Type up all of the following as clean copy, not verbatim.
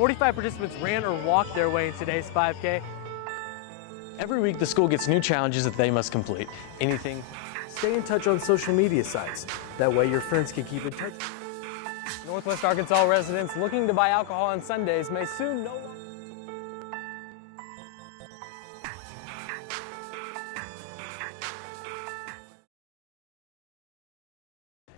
45 participants ran or walked their way in today's 5K. Every week, the school gets new challenges that they must complete. Anything. Stay in touch on social media sites. That way your friends can keep in touch. Northwest Arkansas residents looking to buy alcohol on Sundays may soon no longer.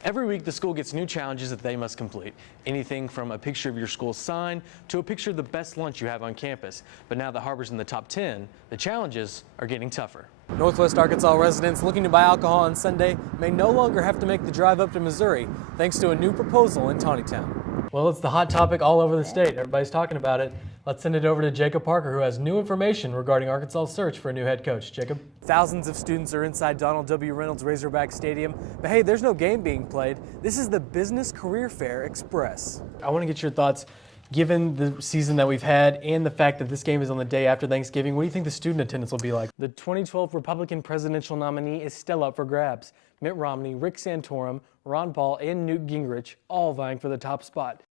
Every week, the school gets new challenges that they must complete. Anything from a picture of your school sign to a picture of the best lunch you have on campus. But now that Harbor's in the top 10, the challenges are getting tougher. Northwest Arkansas residents looking to buy alcohol on Sunday may no longer have to make the drive up to Missouri thanks to a new proposal in Tawnytown. Well, it's the hot topic all over the state. Everybody's talking about it. Let's send it over to Jacob Parker, who has new information regarding Arkansas' search for a new head coach. Jacob? Thousands of students are inside Donald W. Reynolds Razorback Stadium, but hey, there's no game being played. This is the Business Career Fair Express. I want to get your thoughts, given the season that we've had and the fact that this game is on the day after Thanksgiving. What do you think the student attendance will be like? The 2012 Republican presidential nominee is still up for grabs. Mitt Romney, Rick Santorum, Ron Paul, and Newt Gingrich all vying for the top spot.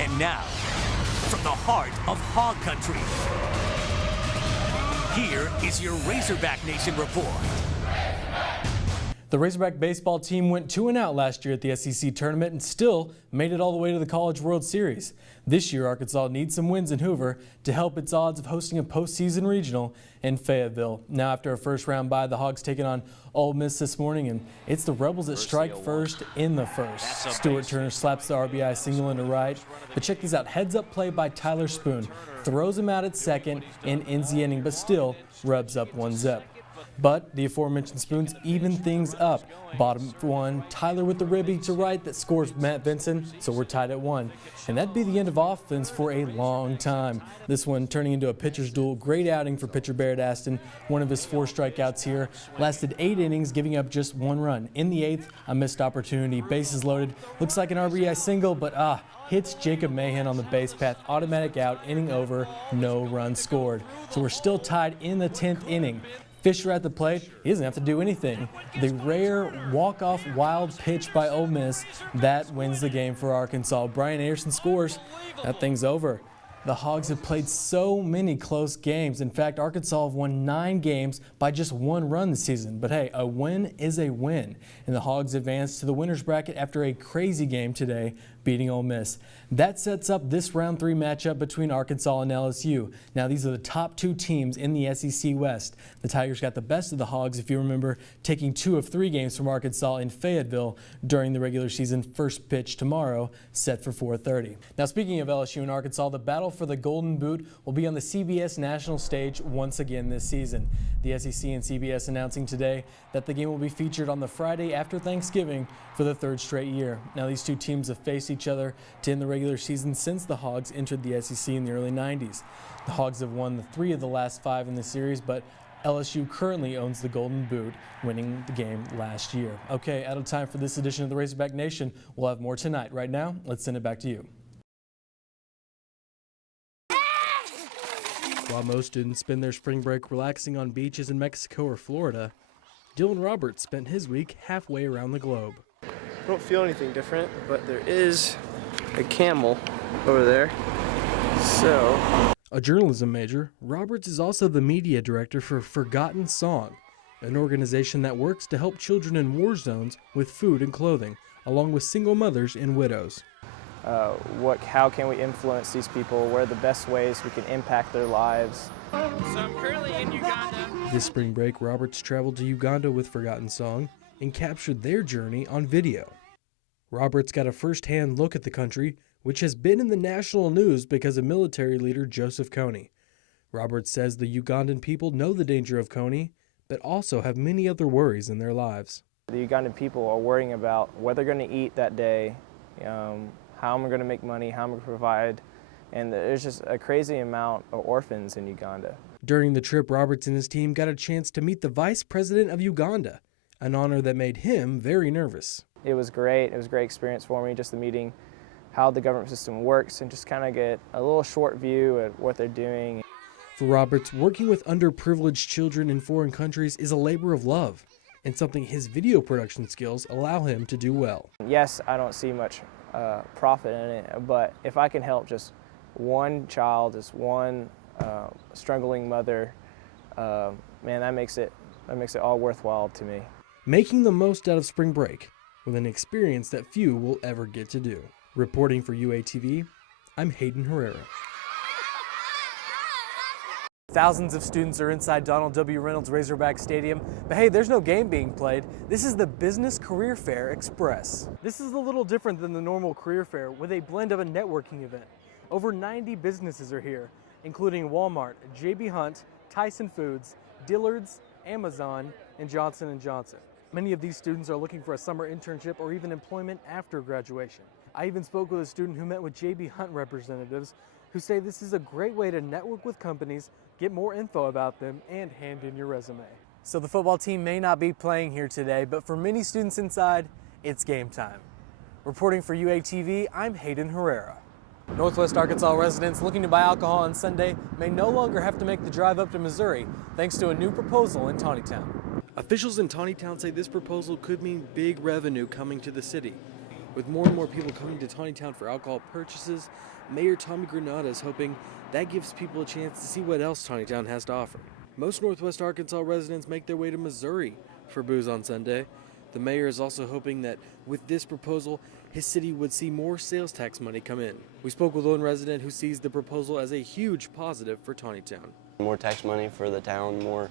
And now, from the heart of Hog Country, here is your Razorback Nation report. The Razorback baseball team went 2-0 last year at the SEC tournament and still made it all the way to the College World Series. This year, Arkansas needs some wins in Hoover to help its odds of hosting a postseason regional in Fayetteville. Now, after a first-round bye, the Hogs taking on Ole Miss this morning, and it's the Rebels that strike first in the first. Stuart Turner slaps the RBI single into right, but check these out. Heads-up play by Tyler Spoon. Throws him out at second and ends the inning, but still rubs up one zip. But the aforementioned Spoons even things up. Bottom one, Tyler with the ribby to right that scores Matt Vinson, so we're tied at 1. And that'd be the end of offense for a long time. This one turning into a pitcher's duel. Great outing for pitcher Barrett Aston. One of his 4 strikeouts here. Lasted 8 innings, giving up just 1 run. In the 8th, a missed opportunity. Bases loaded. Looks like an RBI single, but hits Jacob Mahan on the base path. Automatic out, inning over, no run scored. So we're still tied in the 10th inning. Fisher at the plate, he doesn't have to do anything. The rare walk-off wild pitch by Ole Miss, that wins the game for Arkansas. Brian Anderson scores, that thing's over. The Hogs have played so many close games. In fact, Arkansas have won 9 games by just 1 run this season. But hey, a win is a win. And the Hogs advance to the winner's bracket after a crazy game today, beating Ole Miss. That sets up this round 3 matchup between Arkansas and LSU. Now, these are the top 2 teams in the SEC West. The Tigers got the best of the Hogs, if you remember, taking 2 of 3 games from Arkansas in Fayetteville during the regular season. First pitch tomorrow, set for 4:30. Now, speaking of LSU and Arkansas, the battle for the Golden Boot will be on the CBS national stage once again this season. The SEC and CBS announcing today that the game will be featured on the Friday after Thanksgiving for the 3rd straight year. Now, these 2 teams have faced each other to end the regular season since the Hogs entered the SEC in the early 90s. The Hogs have won 3 of the last 5 in the series, but LSU currently owns the Golden Boot, winning the game last year. Okay, out of time for this edition of the Razorback Nation. We'll have more tonight. Right now, let's send it back to you. While most students spend their spring break relaxing on beaches in Mexico or Florida, Dylan Roberts spent his week halfway around the globe. I don't feel anything different, but there is a camel over there. So, a journalism major, Roberts is also the media director for Forgotten Song, an organization that works to help children in war zones with food and clothing, along with single mothers and widows. how can we influence these people? What are the best ways we can impact their lives? So I'm currently in Uganda. This spring break, Roberts traveled to Uganda with Forgotten Song and captured their journey on video. Roberts got a first-hand look at the country, which has been in the national news because of military leader Joseph Kony. Roberts says the Ugandan people know the danger of Kony, but also have many other worries in their lives. The Ugandan people are worrying about what they're going to eat that day, how am I going to make money, how am I going to provide, and there's just a crazy amount of orphans in Uganda. During the trip, Roberts and his team got a chance to meet the Vice President of Uganda, an honor that made him very nervous. It was great. It was a great experience for me, just the meeting how the government system works and just kind of get a little short view at what they're doing. For Roberts, working with underprivileged children in foreign countries is a labor of love and something his video production skills allow him to do well. Yes, I don't see much profit in it, but if I can help just one child, just one struggling mother, man, that makes it all worthwhile to me. Making the most out of spring break with an experience that few will ever get to do. Reporting for UATV, I'm Hayden Herrera. Thousands of students are inside Donald W. Reynolds Razorback Stadium, but hey, there's no game being played. This is the Business Career Fair Express. This is a little different than the normal career fair with a blend of a networking event. Over 90 businesses are here, including Walmart, J.B. Hunt, Tyson Foods, Dillard's, Amazon, and Johnson & Johnson. Many of these students are looking for a summer internship or even employment after graduation. I even spoke with a student who met with J.B. Hunt representatives who say this is a great way to network with companies, get more info about them, and hand in your resume. So the football team may not be playing here today, but for many students inside, it's game time. Reporting for UATV, I'm Hayden Herrera. Northwest Arkansas residents looking to buy alcohol on Sunday may no longer have to make the drive up to Missouri thanks to a new proposal in Taneytown. Officials in Taneytown say this proposal could mean big revenue coming to the city. With more and more people coming to Taneytown for alcohol purchases, Mayor Tommy Granada is hoping that gives people a chance to see what else Taneytown has to offer. Most Northwest Arkansas residents make their way to Missouri for booze on Sunday. The mayor is also hoping that with this proposal, his city would see more sales tax money come in. We spoke with one resident who sees the proposal as a huge positive for Taneytown. More tax money for the town, more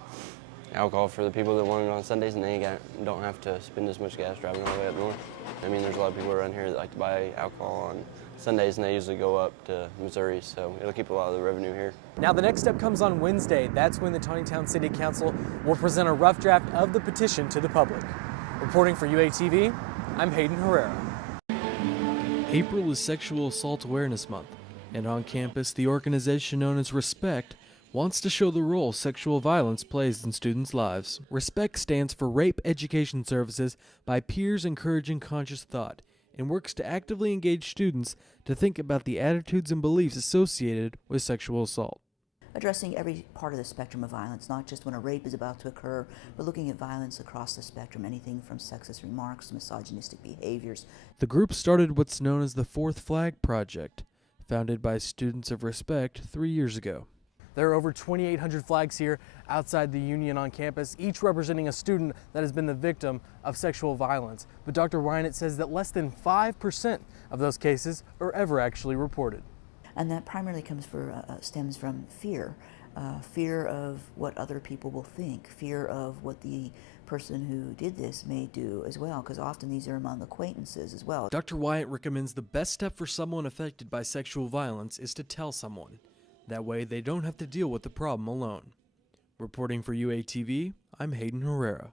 alcohol for the people that want it on Sundays, and they don't have to spend as much gas driving all the way up north. I mean, there's a lot of people around here that like to buy alcohol on Sundays, and they usually go up to Missouri, so it'll keep a lot of the revenue here. Now the next step comes on Wednesday. That's when the Taneytown City Council will present a rough draft of the petition to the public. Reporting for UATV, I'm Hayden Herrera. April is Sexual Assault Awareness Month, and on campus, the organization known as Respect wants to show the role sexual violence plays in students' lives. Respect stands for Rape Education Services by Peers Encouraging Conscious Thought and works to actively engage students to think about the attitudes and beliefs associated with sexual assault. Addressing every part of the spectrum of violence, not just when a rape is about to occur, but looking at violence across the spectrum, anything from sexist remarks to misogynistic behaviors. The group started what's known as the Fourth Flag Project, founded by students of Respect 3 years ago. There are over 2,800 flags here outside the Union on campus, each representing a student that has been the victim of sexual violence. But Dr. Wynant says that less than 5% of those cases are ever actually reported. And that primarily stems from fear. Fear of what other people will think, fear of what the person who did this may do as well, because often these are among acquaintances as well. Dr. Wyatt recommends the best step for someone affected by sexual violence is to tell someone. That way they don't have to deal with the problem alone. Reporting for UATV, I'm Hayden Herrera.